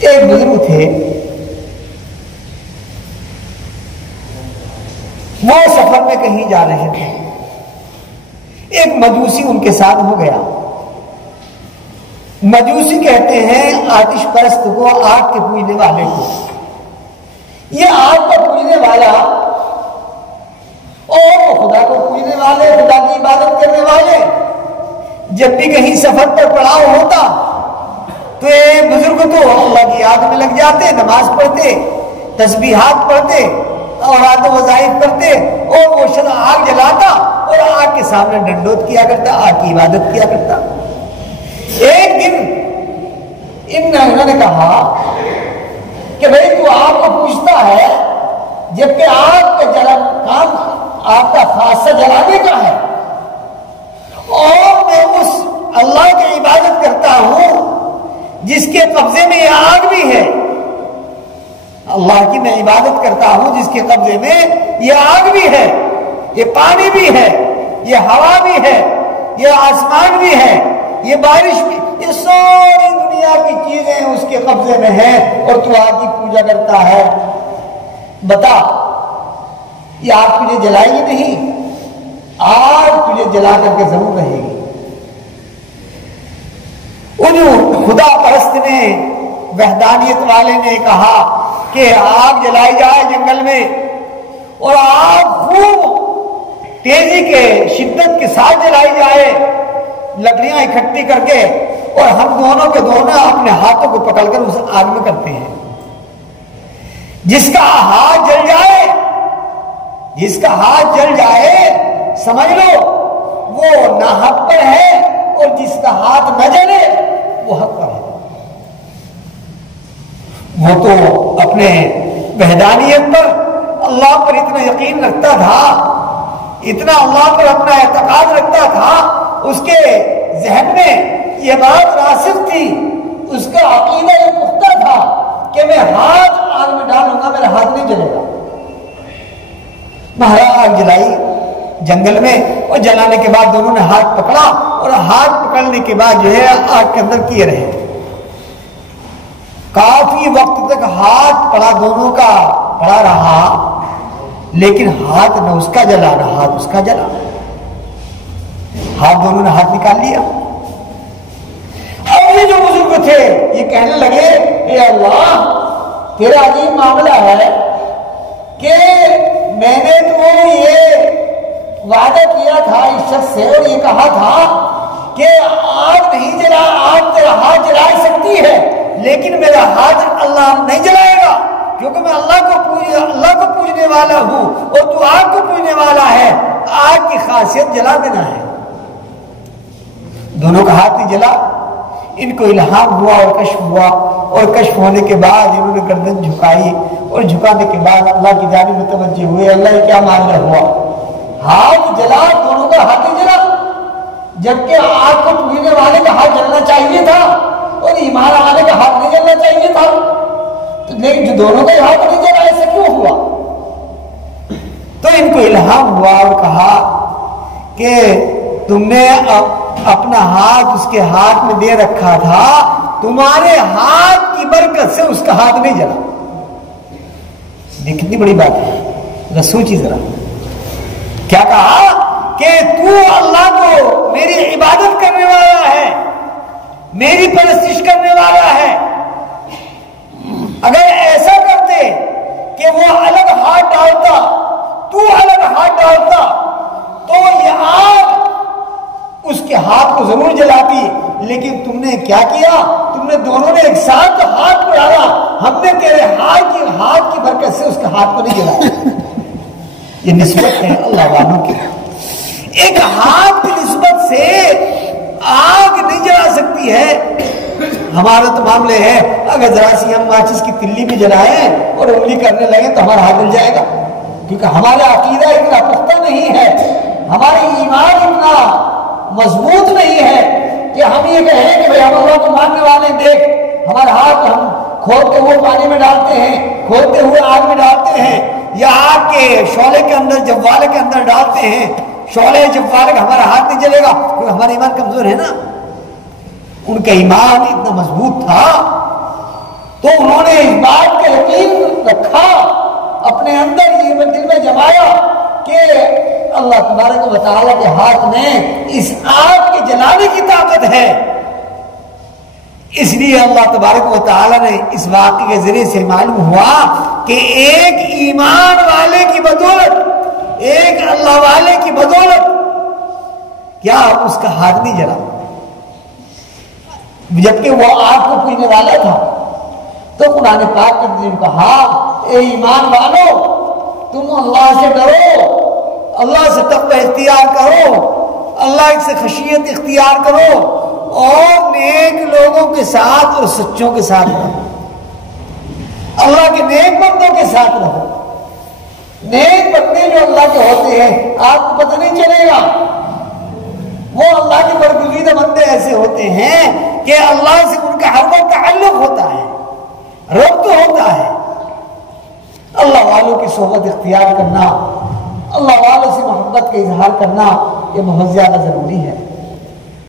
ایک بزرگ تھے، وہ سفر میں کہیں جا رہے تھے، ایک مجوسی ان کے ساتھ ہو گیا۔ مجوسی کہتے ہیں آتش پرست کو، آگ کے پوجنے والے کو۔ یہ آگ کو پوجنے والا اور وہ خدا کو پوجنے والے، خدا کی عبادت کرنے والے، جب بھی کہیں سفر پر پڑاؤ ہوتا تو یہ بزرگ تو اللہ کی یاد میں لگ جاتے، نماز پڑھتے، تسبیحات پڑھتے اور و وظائف کرتے، اور وہ شخص آگ جلاتا اور آگ کے سامنے ڈنڈوت کیا کرتا، آگ کی عبادت کیا کرتا۔ ایک دن انہوں نے کہا کہ بھئی تو آگ کو پوچھتا ہے جبکہ آگ کا جلا کام آپ کا خاصہ جلانے کا ہے، اور میں اس اللہ کی عبادت کرتا ہوں جس کے قبضے میں یہ آگ بھی ہے۔ اللہ کی میں عبادت کرتا ہوں جس کے قبضے میں یہ آگ بھی ہے، یہ پانی بھی ہے، یہ ہوا بھی ہے، یہ آسمان بھی ہے، یہ بارش بھی، یہ ساری دنیا کی چیزیں اس کے قبضے میں ہیں، اور تو آگ کی پوجا کرتا ہے۔ بتا یہ آگ تجھے جلائے گی نہیں؟ آگ تجھے جلا کر کے ضرور رہے گی۔ ان خدا پرست نے، وحدانیت والے نے کہا کہ آگ جلائی جائے جنگل میں، اور آگ خوب تیزی کے شدت کے ساتھ جلائی جائے، لکڑیاں اکٹھی کر کے، اور ہم دونوں کے دونوں اپنے ہاتھوں کو پکڑ کر اس آگ میں کرتے ہیں۔ جس کا ہاتھ جل جائے، جس کا ہاتھ جل جائے سمجھ لو وہ ناحق پر ہے، اور جس کا ہاتھ نہ جلے وہ حق پر ہے۔ وہ تو اپنے وحدانیت پر، اللہ پر اتنا یقین رکھتا تھا، اتنا اللہ پر اپنا اعتقاد رکھتا تھا، اس کے ذہن میں یہ بات راسخ تھی، اس کا عقیدہ یہ پختہ تھا کہ میں ہاتھ آگ میں ڈالوں گا، میرا ہاتھ نہیں جلے گا۔ مہارا آگ جلائی جنگل میں، اور جلانے کے بعد دونوں نے ہاتھ پکڑا، اور ہاتھ پکڑنے کے بعد جو ہے آگ کے اندر کیے رہے۔ کافی وقت تک ہاتھ پڑا، دونوں کا پڑا رہا، لیکن ہاتھ نہ اس کا جلا نہ ہاتھ اس کا جلا۔ ہاتھ دونوں نے ہاتھ نکال لیا۔ اب یہ جو بزرگ تھے یہ کہنے لگے اے اللہ تیرا عجیب معاملہ ہے کہ میں نے تو یہ وعدہ کیا تھا اس شخص سے، اور یہ کہا تھا کہ آگ نہیں جلا، آگ تیرا ہاتھ جلا سکتی ہے، لیکن میرا ہاتھ اللہ نہیں جلائے گا، کیونکہ میں اللہ کو پوجنے والا ہوں، اور تو آگ کو پوجنے والا ہے۔ آگ کی خاصیت جلا دینا ہے۔ دونوں کا ہاتھ نہیں جلا۔ ان کو الہام ہوا اور کشف ہوا، اور کشف ہونے کے بعد انہوں نے گردن جھکائی، اور جھکانے کے بعد اللہ کی جانب متوجہ ہوئے۔ اللہ یہ کیا معاملہ ہوا؟ ہاتھ جلا، دونوں کا ہاتھ نہیں جلا، جبکہ آگ کو پوجنے والے کا ہاتھ جلنا چاہیے تھا، اور ایمان والے کا ہاتھ نہیں جلنا چاہیے تھا، لیکن جو دونوں کا ہاتھ نہیں جلا، ایسا کیوں ہوا؟ تو ان کو الہام ہوا اور کہا کہ تم نے اپنا ہاتھ اس کے ہاتھ میں دے رکھا تھا، تمہارے ہاتھ کی برکت سے اس کا ہاتھ نہیں جلا۔ یہ کتنی بڑی بات ہے، ذرا سوچی ذرا۔ کیا کہا کہ تو اللہ کو میری عبادت کرنے والا ہے، میری پرستش کرنے والا ہے۔ اگر ایسا کرتے کہ وہ الگ ہاتھ ڈالتا، تو الگ ہاتھ ڈالتا، تو یہ آگ اس کے ہاتھ کو ضرور جلاتی، لیکن تم نے کیا کیا؟ تم نے دونوں نے ایک ساتھ ہاتھ کو ڈالا، ہم نے تیرے ہاتھ کی برکت سے اس کے ہاتھ کو نہیں جلایا۔ یہ نسبت ہے اللہ والوں کی۔ ایک ہاتھ کی نسبت سے آگ نہیں جلا سکتی ہے۔ ہمارا تو معاملے ہے، اگر ذرا سی ہم ماچس کی تلی بھی جلائیں اور انگلی کرنے لگیں تو ہمارا ہاتھ جل جائے گا، کیونکہ ہمارا عقیدہ اتنا پختہ نہیں ہے، ہماری ایمان اتنا مضبوط نہیں ہے کہ ہم یہ کہیں کہ بھئی ہم اللہ کو ماننے والے، دیکھ ہمارا ہاتھ ہم کھولتے ہوئے پانی میں ڈالتے ہیں، کھولتے ہوئے آگ میں ڈالتے ہیں، یا آگ کے شعلے کے اندر جوالے کے اندر ڈالتے ہیں، شعلے جوالے کا ہمارا ہاتھ نہیں جلے گا، کیونکہ ہمارا ایمان کمزور ہے نا۔ ان کا ایمان اتنا مضبوط تھا، تو بات کا یقین رکھا، اپنے اندر یہ دل میں جمایا کہ اللہ تبارک و تعالیٰ کے ہاتھ میں اس آگ کے جلانے کی طاقت ہے، اس لیے اللہ تبارک و تعالیٰ نے اس واقعے کے ذریعے سے معلوم ہوا کہ ایک ایمان والے کی بدولت، ایک اللہ والے کی بدولت کیا اس کا ہاتھ نہیں جلا، جبکہ وہ آگ کو پینے والا تھا۔ تو قرآن پاک نے کہا اے ایمان والو تم اللہ سے ڈرو، اللہ سے تقوی اختیار کرو، اللہ سے خشیت اختیار کرو اور نیک لوگوں کے ساتھ اور سچوں کے ساتھ رہو، اللہ کے نیک بندوں کے ساتھ رہو۔ نیک بندے جو اللہ کے ہوتے ہیں آپ کو پتہ نہیں چلے گا، وہ اللہ کے برگزیدہ بندے ایسے ہوتے ہیں کہ اللہ سے ان کا ہر وقت تعلق ہوتا ہے، ربط ہوتا ہے۔ اللہ والوں کی صحبت اختیار کرنا، اللہ والوں سے محبت کا اظہار کرنا یہ بہت زیادہ ضروری ہے۔